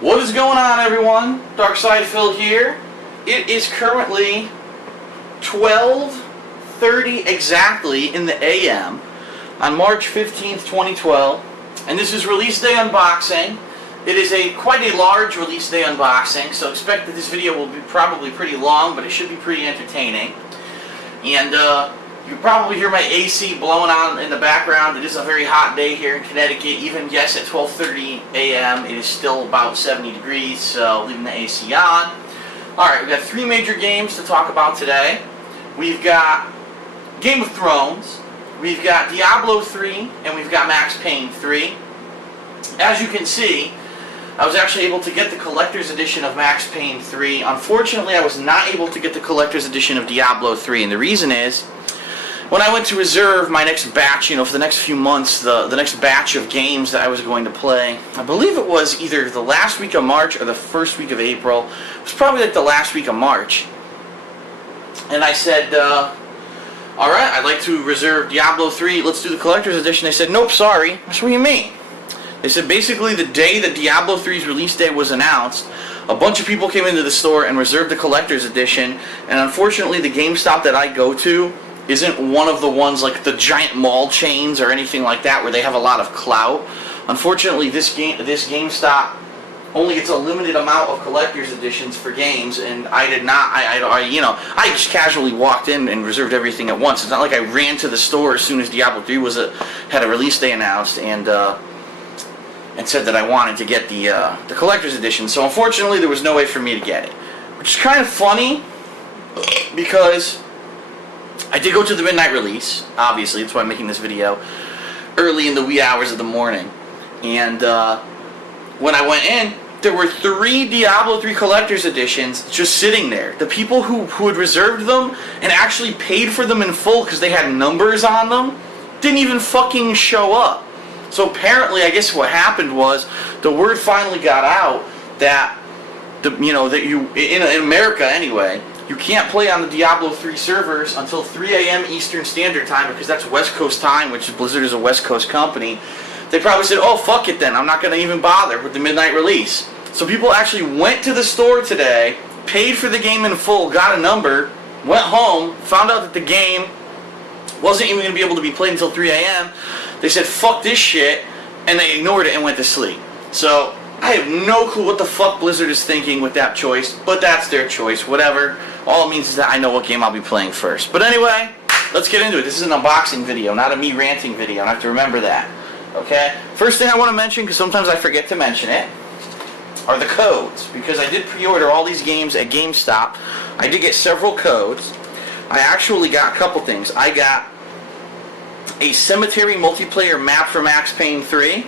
What is going on, everyone? Darkside Phil here. It is currently 12:30 exactly in the AM on March 15th, 2012, and this is release day unboxing. It is quite a large release day unboxing, so expect that this video will be probably pretty long, but it should be pretty entertaining. And you can probably hear my AC blowing on in the background. It is a very hot day here in Connecticut. Even, yes, at 12:30 a.m. it is still about 70 degrees, so leaving the AC on. Alright, we've got three major games to talk about today. We've got Game of Thrones, we've got Diablo 3, and we've got Max Payne 3. As you can see, I was actually able to get the collector's edition of Max Payne 3. Unfortunately, I was not able to get the collector's edition of Diablo 3, and the reason is, when I went to reserve my next batch, for the next few months, the next batch of games that I was going to play, I believe it was either the last week of March or the first week of April. It was probably like the last week of March. And I said, alright, I'd like to reserve Diablo 3, let's do the collector's edition. They said, nope, sorry. I said, what do you mean? They said basically the day that Diablo 3's release date was announced, a bunch of people came into the store and reserved the collector's edition, and unfortunately the GameStop that I go to isn't one of the ones like the giant mall chains or anything like that where they have a lot of clout. Unfortunately, this GameStop only gets a limited amount of collector's editions for games, and I did not. I just casually walked in and reserved everything at once. It's not like I ran to the store as soon as Diablo 3 had a release day announced and said that I wanted to get the collector's edition. So unfortunately, there was no way for me to get it, which is kind of funny because I did go to the midnight release, obviously, that's why I'm making this video, early in the wee hours of the morning. And when I went in, there were 3 Diablo 3 collector's editions just sitting there. The people who had reserved them and actually paid for them in full because they had numbers on them didn't even fucking show up. So apparently, I guess what happened was, the word finally got out that, in America anyway, you can't play on the Diablo 3 servers until 3 a.m. Eastern Standard Time because that's West Coast time, which Blizzard is a West Coast company. They probably said, oh, fuck it then, I'm not going to even bother with the midnight release. So people actually went to the store today, paid for the game in full, got a number, went home, found out that the game wasn't even going to be able to be played until 3 a.m. They said, fuck this shit, and they ignored it and went to sleep. So I have no clue what the fuck Blizzard is thinking with that choice, but that's their choice, whatever. All it means is that I know what game I'll be playing first. But anyway, let's get into it. This is an unboxing video, not a me ranting video, and I have to remember that. Okay? First thing I want to mention, because sometimes I forget to mention it, are the codes. Because I did pre-order all these games at GameStop. I did get several codes. I actually got a couple things. I got a cemetery multiplayer map for Max Payne 3.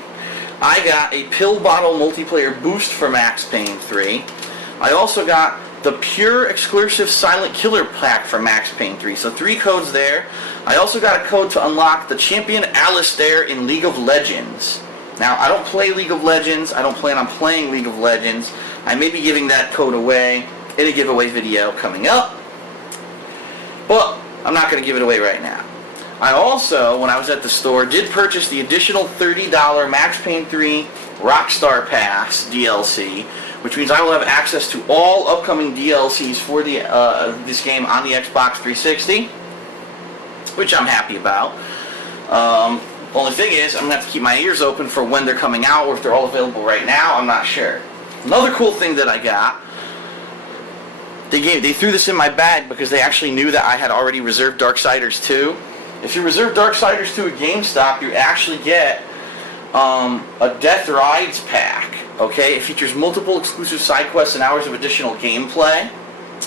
I got a pill bottle multiplayer boost for Max Payne 3. I also got the pure exclusive silent killer pack for Max Payne 3. So 3 codes there. I also got a code to unlock the champion Alistair in League of Legends. Now, I don't play League of Legends. I don't plan on playing League of Legends. I may be giving that code away in a giveaway video coming up. But I'm not going to give it away right now. I also, when I was at the store, did purchase the additional $30 Max Payne 3 Rockstar Pass DLC, which means I will have access to all upcoming DLCs for this game on the Xbox 360, which I'm happy about. Only thing is, I'm going to have to keep my ears open for when they're coming out, or if they're all available right now, I'm not sure. Another cool thing that I got, they threw this in my bag because they actually knew that I had already reserved Darksiders 2. If you reserve Darksiders 2 at GameStop, you actually get a Death Rides pack, okay? It features multiple exclusive side quests and hours of additional gameplay,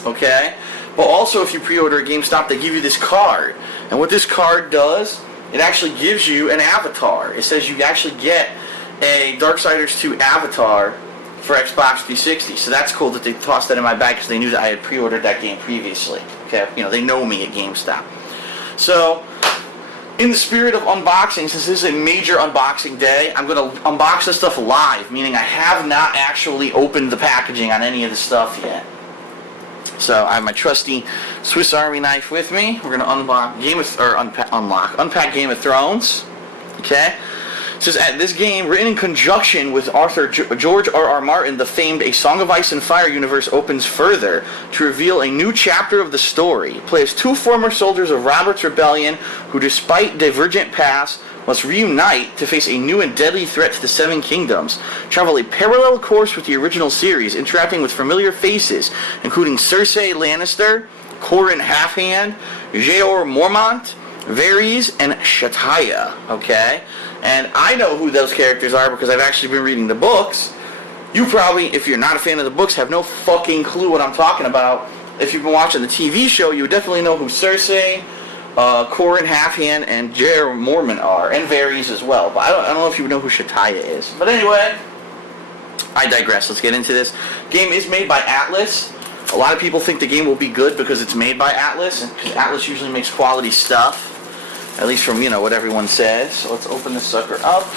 okay? But also, if you pre-order at GameStop, they give you this card. And what this card does, it actually gives you an avatar. It says you actually get a Darksiders 2 avatar for Xbox 360. So that's cool that they tossed that in my bag because they knew that I had pre-ordered that game previously, okay? They know me at GameStop. So, in the spirit of unboxing, since this is a major unboxing day, I'm going to unbox this stuff live, meaning I have not actually opened the packaging on any of the stuff yet. So I have my trusty Swiss Army knife with me. We're going to unpack Game of Thrones. Okay? It says, this game, written in conjunction with author George R.R. Martin, the famed A Song of Ice and Fire universe opens further to reveal a new chapter of the story. It plays 2 former soldiers of Robert's Rebellion who, despite divergent paths, must reunite to face a new and deadly threat to the Seven Kingdoms. Travel a parallel course with the original series, interacting with familiar faces, including Cersei Lannister, Qhorin Halfhand, Jeor Mormont, Varys, and Shataya. Okay? And I know who those characters are because I've actually been reading the books. You probably, if you're not a fan of the books, have no fucking clue what I'm talking about. If you've been watching the TV show, you would definitely know who Cersei, Qhorin Halfhand, and Jeor Mormont are, and Varys as well. But I don't know if you would know who Shataya is. But anyway, I digress. Let's get into this. Game is made by Atlas. A lot of people think the game will be good because it's made by Atlas, because Atlas usually makes quality stuff. At least from, what everyone says. So let's open this sucker up.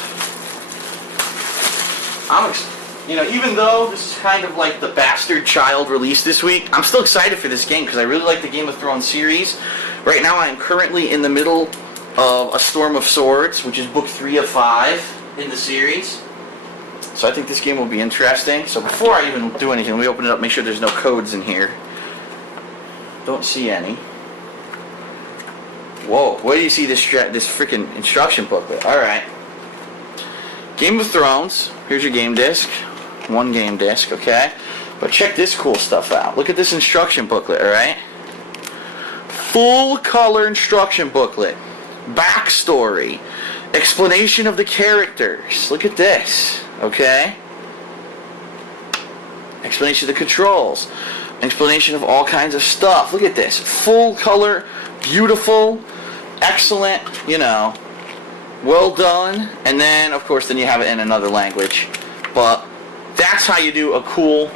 Even though this is kind of like the bastard child release this week, I'm still excited for this game because I really like the Game of Thrones series. Right now I am currently in the middle of A Storm of Swords, which is book 3 of 5 in the series. So I think this game will be interesting. So before I even do anything, let me open it up, make sure there's no codes in here. Don't see any. Whoa, where do you see this freaking instruction booklet? Alright. Game of Thrones. Here's your game disc. 1 game disc, okay? But check this cool stuff out. Look at this instruction booklet, alright? Full color instruction booklet. Backstory. Explanation of the characters. Look at this, okay? Explanation of the controls. Explanation of all kinds of stuff. Look at this. Full color, beautiful, excellent, well done. And then, of course, then you have it in another language. But that's how you do a cool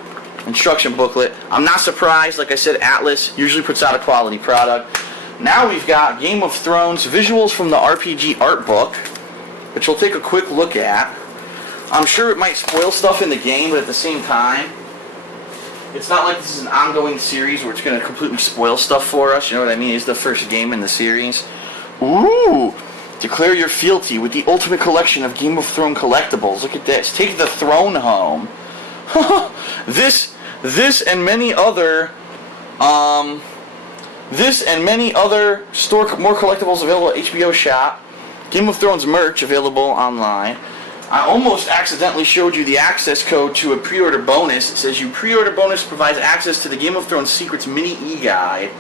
instruction booklet. I'm not surprised. Like I said, Atlas usually puts out a quality product. Now we've got Game of Thrones visuals from the RPG art book, which we'll take a quick look at. I'm sure it might spoil stuff in the game, but at the same time, it's not like this is an ongoing series where it's going to completely spoil stuff for us. You know what I mean? It's the first game in the series. Ooh! Declare your fealty with the ultimate collection of Game of Thrones collectibles. Look at this. Take the throne home. This and many other more collectibles available at HBO Shop. Game of Thrones merch available online. I almost accidentally showed you the access code to a pre-order bonus. It says your pre-order bonus provides access to the Game of Thrones Secrets mini e-guide.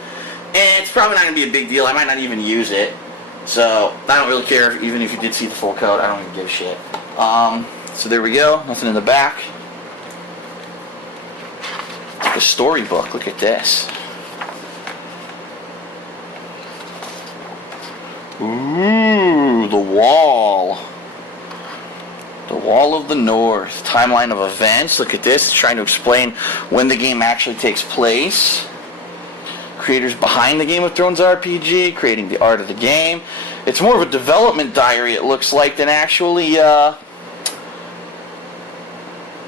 And it's probably not going to be a big deal. I might not even use it. So, I don't really care even if you did see the full code. I don't even give a shit. So there we go. Nothing in the back. It's like a storybook. Look at this. Ooh, the wall. The Wall of the North. Timeline of events. Look at this. It's trying to explain when the game actually takes place. Creators behind the Game of Thrones RPG, creating the art of the game. It's more of a development diary, it looks like, than actually,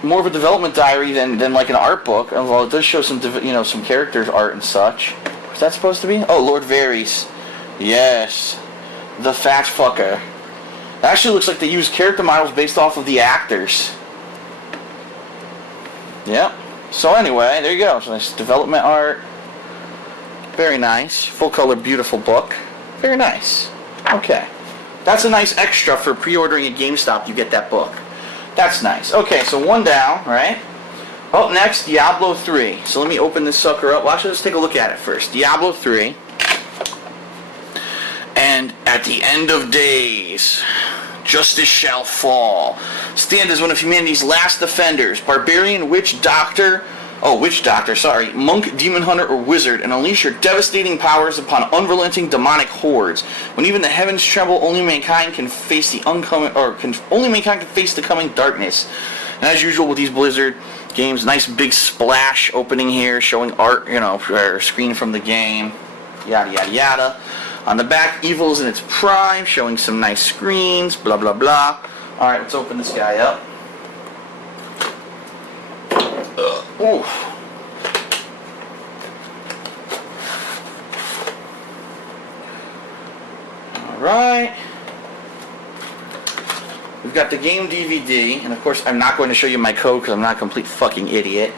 more of a development diary than like an art book. Although it does show some, some characters' art and such. What's that supposed to be? Oh, Lord Varys. Yes. The fat fucker. It actually looks like they use character models based off of the actors. Yep. So anyway, there you go. So nice development art. Very nice. Full color, beautiful book. Very nice. Okay. That's a nice extra for pre-ordering at GameStop. You get that book. That's nice. Okay, so 1 down, right? Up next, Diablo 3. So let me open this sucker up. Well, actually, let's take a look at it first. Diablo 3. And at the end of days, justice shall fall. Stand as one of humanity's last defenders. Barbarian, witch doctor, monk, demon hunter, or wizard, and unleash your devastating powers upon unrelenting demonic hordes. When even the heavens tremble, only mankind can face the coming darkness. And as usual with these Blizzard games, nice big splash opening here, showing art, or screen from the game, yada yada yada. On the back, evil is in its prime, showing some nice screens, blah blah blah. All right, let's open this guy up. Ooh. Alright. We've got the game DVD, and of course I'm not going to show you my code because I'm not a complete fucking idiot.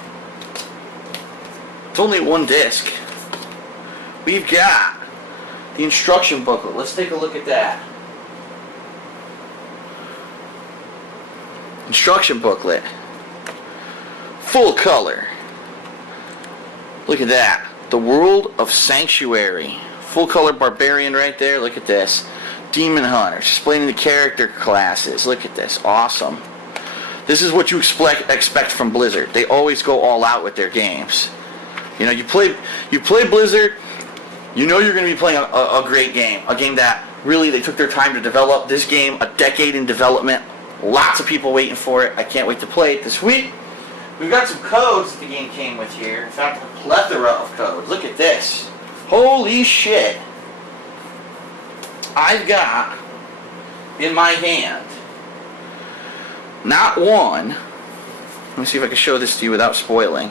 It's only one disc. We've got the instruction booklet. Let's take a look at that. Instruction booklet. Full color. Look at that. The World of Sanctuary. Full color barbarian right there. Look at this. Demon Hunter. Explaining the character classes. Look at this. Awesome. This is what you expect from Blizzard. They always go all out with their games. You know, you play Blizzard, you know you're going to be playing a great game. A game that really they took their time to develop. This game, a decade in development. Lots of people waiting for it. I can't wait to play it this week. We've got some codes that the game came with here. In fact, a plethora of codes. Look at this. Holy shit. I've got in my hand not one. Let me see if I can show this to you without spoiling.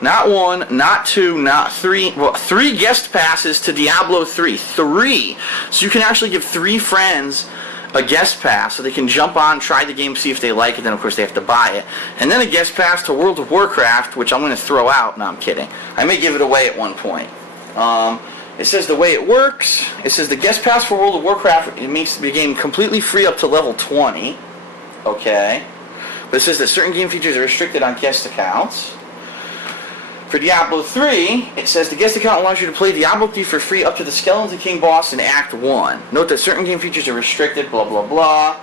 Not one, not two, not three. Well, 3 guest passes to Diablo 3. 3. So you can actually give 3 friends a guest pass so they can jump on, try the game, see if they like it. Then, of course, they have to buy it. And then a guest pass to World of Warcraft, which I'm going to throw out. No, I'm kidding. I may give it away at one point. It says the way it works. It says the guest pass for World of Warcraft, it makes the game completely free up to level 20. Okay. But it says that certain game features are restricted on guest accounts. For Diablo 3, it says the guest account allows you to play Diablo 3 for free up to the Skeleton King boss in Act 1. Note that certain game features are restricted, blah, blah, blah.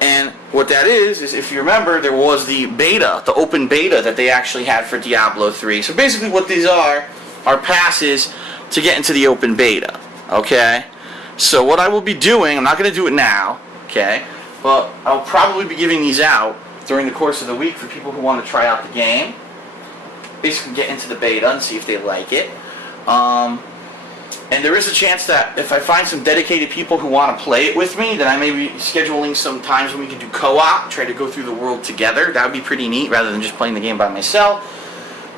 And what that is if you remember, there was the beta, the open beta that they actually had for Diablo 3. So basically what these are passes to get into the open beta, okay? So what I will be doing, I'm not going to do it now, okay? But I'll probably be giving these out during the course of the week for people who want to try out the game. Basically get into the beta and see if they like it. And there is a chance that if I find some dedicated people who want to play it with me, then I may be scheduling some times when we can do co-op, try to go through the world together. That would be pretty neat rather than just playing the game by myself.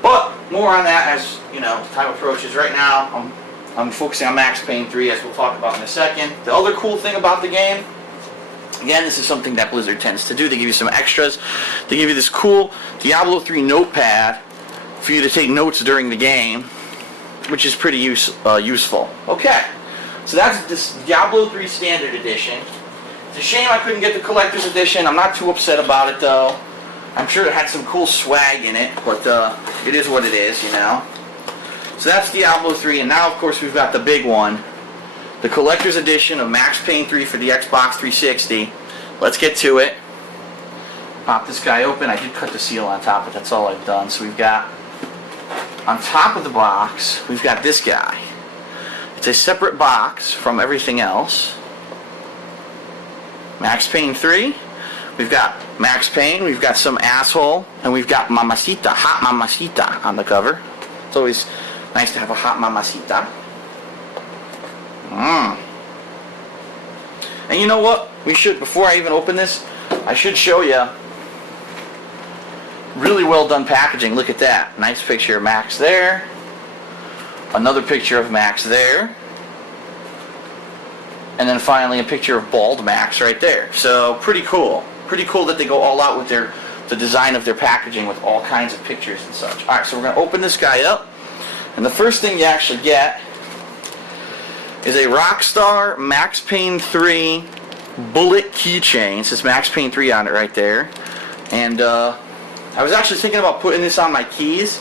But more on that as, you know, time approaches. Right now, I'm focusing on Max Payne 3, as we'll talk about in a second. The other cool thing about the game, again, this is something that Blizzard tends to do. They give you some extras. They give you this cool Diablo 3 notepad for you to take notes during the game, which is pretty useful. Okay, so that's this Diablo 3 Standard Edition. It's a shame I couldn't get the Collector's Edition. I'm not too upset about it, though. I'm sure it had some cool swag in it, but it is what it is, you know. So that's Diablo 3, and now, of course, we've got the big one, the Collector's Edition of Max Payne 3 for the Xbox 360. Let's get to it. Pop this guy open. I did cut the seal on top, but that's all I've done. So we've got, on top of the box, we've got this guy. It's a separate box from everything else. Max Payne 3. We've got Max Payne, we've got some asshole, and we've got Mamacita, Hot Mamacita on the cover. It's always nice to have a Hot Mamacita. And you know what? We should, before I even open this, I should show you. Really well done packaging. Look at that. Nice picture of Max there. Another picture of Max there. And then finally a picture of bald Max right there. So pretty cool. Pretty cool that they go all out with the design of their packaging with all kinds of pictures and such. Alright, so we're going to open this guy up. And the first thing you actually get is a Rockstar Max Payne 3 bullet keychain. It says Max Payne 3 on it right there. And I was actually thinking about putting this on my keys,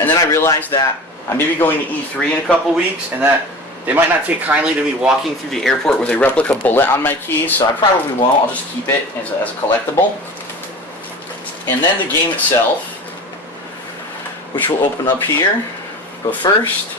and then I realized that I may be going to E3 in a couple weeks, and that they might not take kindly to me walking through the airport with a replica bullet on my keys, so I probably won't. I'll just keep it as a collectible. And then the game itself, which will open up here. Go first.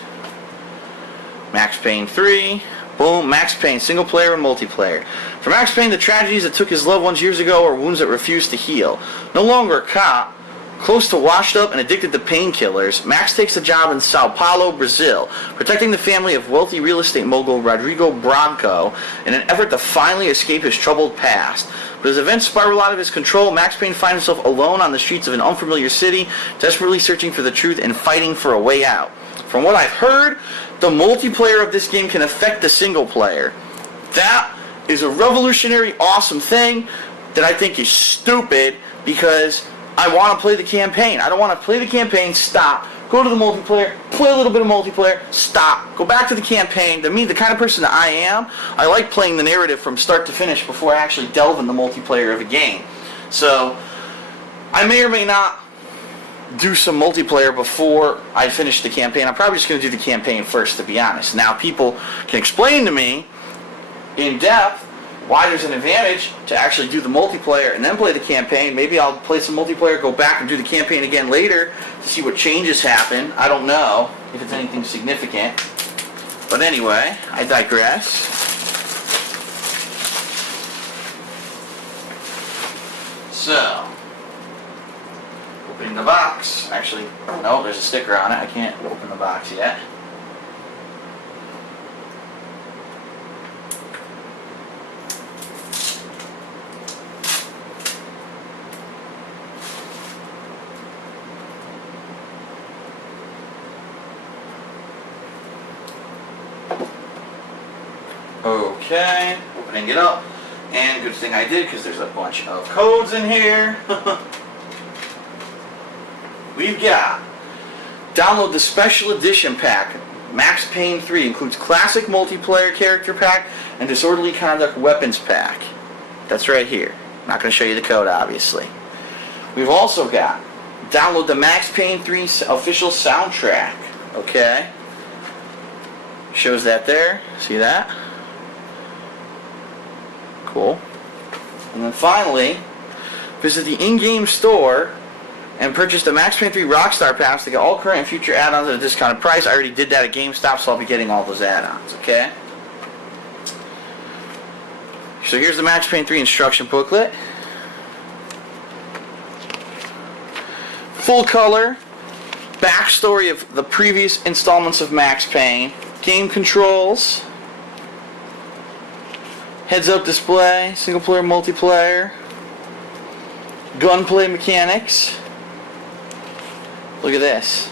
Max Payne 3. Boom. Max Payne, single player and multiplayer. For Max Payne, the tragedies that took his loved ones years ago are wounds that refuse to heal. No longer a cop, close to washed up and addicted to painkillers, Max takes a job in Sao Paulo, Brazil, protecting the family of wealthy real estate mogul Rodrigo Branco in an effort to finally escape his troubled past. But as events spiral out of his control, Max Payne finds himself alone on the streets of an unfamiliar city, desperately searching for the truth and fighting for a way out. From what I've heard, the multiplayer of this game can affect the single player. That is a revolutionary, awesome thing that I think is stupid because I want to play the campaign. I don't want to play the campaign, stop, go to the multiplayer, play a little bit of multiplayer, stop, go back to the campaign. To me, the kind of person that I am, I like playing the narrative from start to finish before I actually delve in the multiplayer of a game. So, I may or may not do some multiplayer before I finish the campaign. I'm probably just going to do the campaign first, to be honest. Now, people can explain to me in depth why there's an advantage to actually do the multiplayer and then play the campaign. Maybe I'll play some multiplayer, go back and do the campaign again later to see what changes happen. I don't know if it's anything significant. But anyway, I digress. So, opening the box. Actually, no, there's a sticker on it. I can't open the box yet. Okay, opening it up, and good thing I did because there's a bunch of codes in here. We've got download the special edition pack. Max Payne 3 includes classic multiplayer character pack and disorderly conduct weapons pack. That's right here. I'm not going to show you the code, obviously. We've also got download the Max Payne 3 official soundtrack. Okay, shows that there. See that? Cool. And then finally, visit the in-game store and purchase the Max Payne 3 Rockstar Pass to get all current and future add-ons at a discounted price. I already did that at GameStop, so I'll be getting all those add-ons, okay? So here's the Max Payne 3 instruction booklet. Full color, backstory of the previous installments of Max Payne, game controls, heads-up display, single-player, multiplayer, gunplay mechanics. Look at this.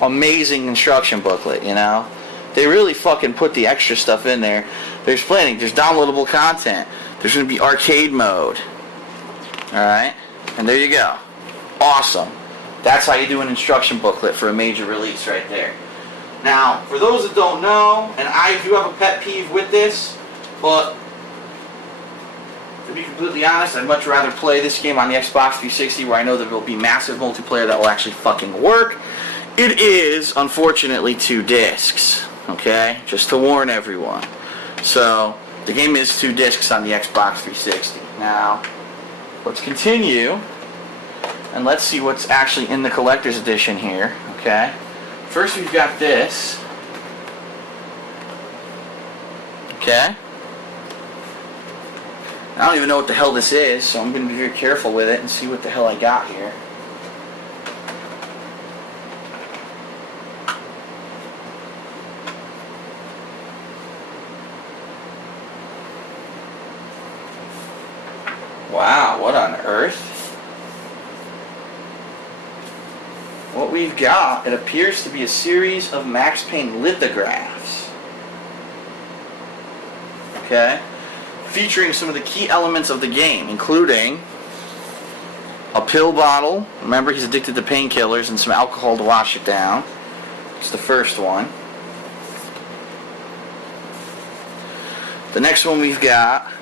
Amazing instruction booklet, you know? They really fucking put the extra stuff in there. There's plenty. There's downloadable content. There's going to be arcade mode. Alright? And there you go. Awesome. That's how you do an instruction booklet for a major release right there. Now, for those that don't know, and I do have a pet peeve with this, but to be completely honest, I'd much rather play this game on the Xbox 360 where I know there will be massive multiplayer that will actually fucking work. It is, unfortunately, 2 discs. Okay? Just to warn everyone. So, the game is 2 discs on the Xbox 360. Now, let's continue and let's see what's actually in the collector's edition here. Okay? First we've got this. Okay? I don't even know what the hell this is, so I'm going to be very careful with it and see what the hell I got here. Wow, what on earth? What we've got, it appears to be a series of Max Payne lithographs. Okay? Featuring some of the key elements of the game, including a pill bottle. Remember, he's addicted to painkillers, and some alcohol to wash it down. It's the first one. The next one we've got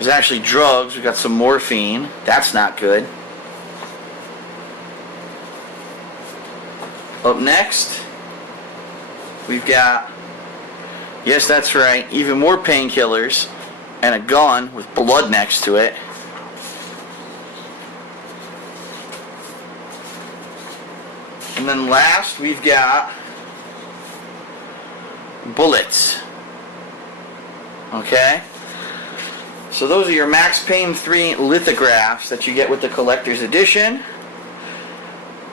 is actually drugs. We've got some morphine. That's not good. Up next, we've got, yes, that's right, even more painkillers and a gun with blood next to it. And then last, we've got bullets. Okay? So those are your Max Payne 3 lithographs that you get with the collector's edition.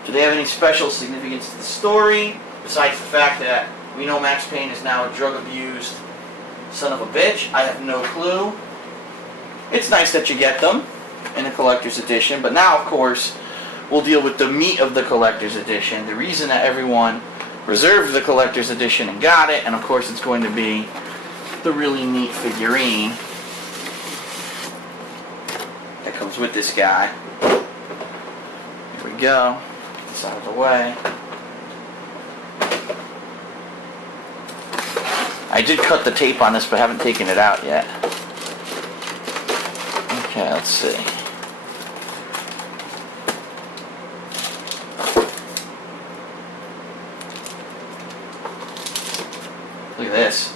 Do they have any special significance to the story, besides the fact that we know Max Payne is now a drug-abused son of a bitch? I have no clue. It's nice that you get them in the collector's edition, but now, of course, we'll deal with the meat of the collector's edition, the reason that everyone reserved the collector's edition and got it, and of course it's going to be the really neat figurine that comes with this guy. Here we go. Get this out of the way. I did cut the tape on this, but haven't taken it out yet. Okay, let's see. Look at this.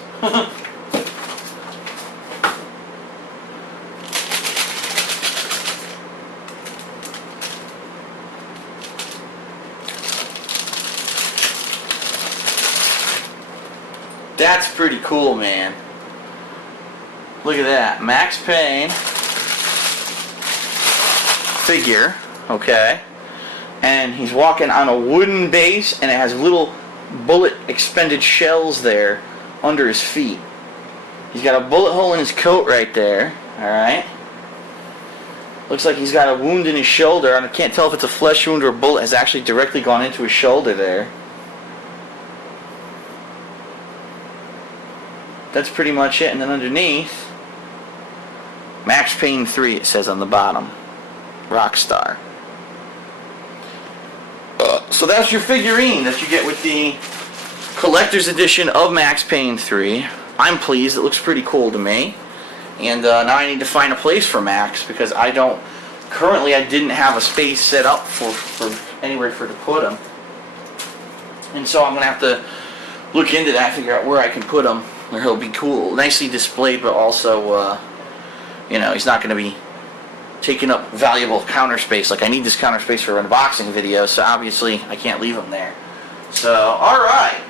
That's pretty cool, man. Look at that. Max Payne figure, okay? And he's walking on a wooden base, and it has little bullet expended shells there under his feet. He's got a bullet hole in his coat right there, alright? Looks like he's got a wound in his shoulder. I can't tell if it's a flesh wound or a bullet has actually directly gone into his shoulder there. That's pretty much it. And then underneath, Max Payne 3, it says on the bottom. Rockstar. So that's your figurine that you get with the collector's edition of Max Payne 3. I'm pleased. It looks pretty cool to me. And now I need to find a place for Max, because I didn't have a space set up for anywhere to put him. And so I'm going to have to look into that, figure out where I can put him, where he'll be cool, nicely displayed, but also, you know, he's not going to be taking up valuable counter space. Like, I need this counter space for an unboxing video, so obviously I can't leave him there. So, alright.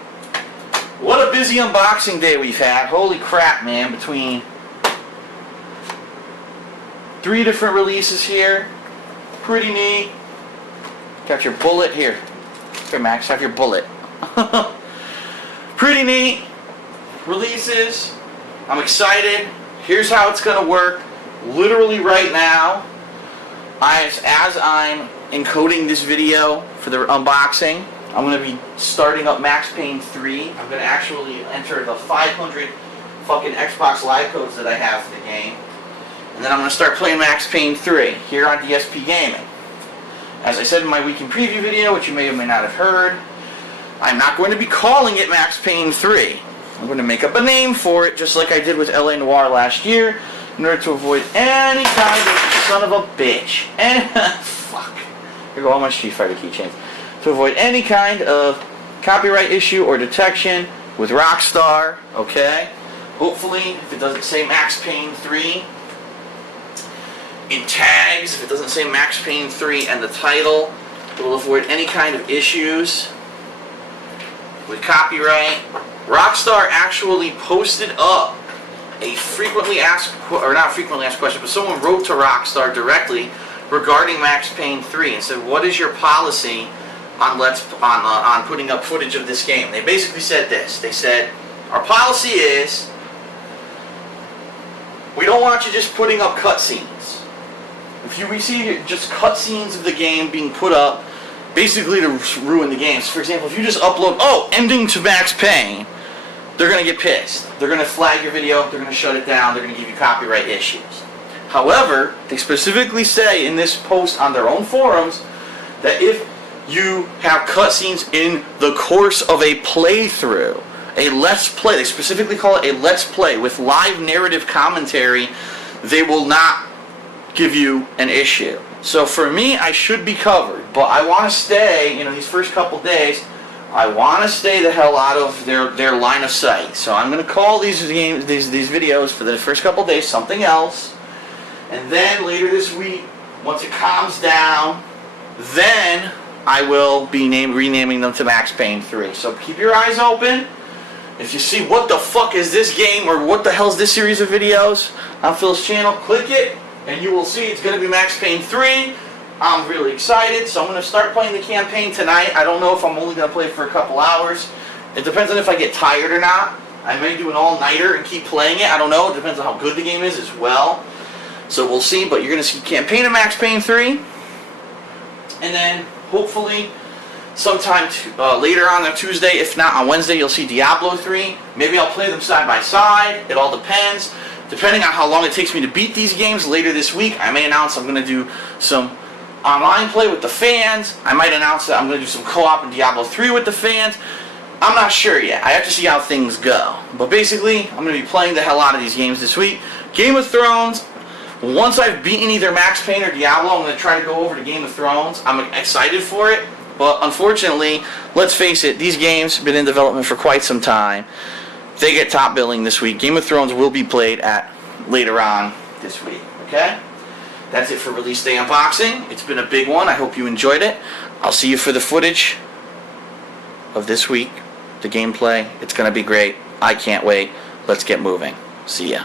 What a busy unboxing day we've had. Holy crap, man. Between 3 different releases here. Pretty neat. Got your bullet here. Here, Max, have your bullet. Pretty neat releases. I'm excited. Here's how it's going to work. Literally right now, as I'm encoding this video for the unboxing, I'm going to be starting up Max Payne 3. I'm going to actually enter the 500 fucking Xbox Live codes that I have for the game. And then I'm going to start playing Max Payne 3 here on DSPGaming. As I said in my weekend preview video, which you may or may not have heard, I'm not going to be calling it Max Payne 3. I'm going to make up a name for it, just like I did with LA Noire last year, in order to avoid any kind of son of a bitch. And fuck. Here go all my Street Fighter keychains. To avoid any kind of copyright issue or detection with Rockstar, okay? Hopefully, if it doesn't say Max Payne 3 in tags, if it doesn't say Max Payne 3 and the title, it will avoid any kind of issues with copyright. Rockstar actually posted up a frequently asked, or not frequently asked question, but someone wrote to Rockstar directly regarding Max Payne 3 and said, what is your policy on putting up footage of this game? They basically said this. They said, our policy is, we don't want you just putting up cutscenes. If you receive just cutscenes of the game being put up, basically to ruin the games. For example, if you just upload, ending to Max Payne, they're going to get pissed. They're going to flag your video, they're going to shut it down, they're going to give you copyright issues. However, they specifically say in this post on their own forums that if you have cutscenes in the course of a playthrough, a let's play, they specifically call it a let's play with live narrative commentary, they will not give you an issue. So for me, I should be covered, but I want to stay, these first couple days, I want to stay the hell out of their line of sight. So I'm going to call these videos for the first couple days something else, and then later this week, once it calms down, then I will be renaming them to Max Payne 3. So keep your eyes open. If you see what the fuck is this game, or what the hell is this series of videos on Phil's channel, click it, and you will see it's going to be Max Payne 3. I'm really excited, so I'm going to start playing the campaign tonight. I don't know if I'm only going to play for a couple hours. It depends on if I get tired or not. I may do an all-nighter and keep playing it. I don't know. It depends on how good the game is as well. So we'll see, but you're going to see campaign of Max Payne 3. And then, hopefully, sometime later on Tuesday. If not on Wednesday, you'll see Diablo 3. Maybe I'll play them side by side. It all depends. Depending on how long it takes me to beat these games later this week, I may announce I'm going to do some online play with the fans. I might announce that I'm going to do some co-op in Diablo 3 with the fans. I'm not sure yet. I have to see how things go. But basically, I'm going to be playing the hell out of these games this week. Game of Thrones, once I've beaten either Max Payne or Diablo, I'm going to try to go over to Game of Thrones. I'm excited for it. But unfortunately, let's face it, these games have been in development for quite some time. They get top billing this week. Game of Thrones will be played later on this week. Okay? That's it for release day unboxing. It's been a big one. I hope you enjoyed it. I'll see you for the footage of this week. The gameplay. It's going to be great. I can't wait. Let's get moving. See ya.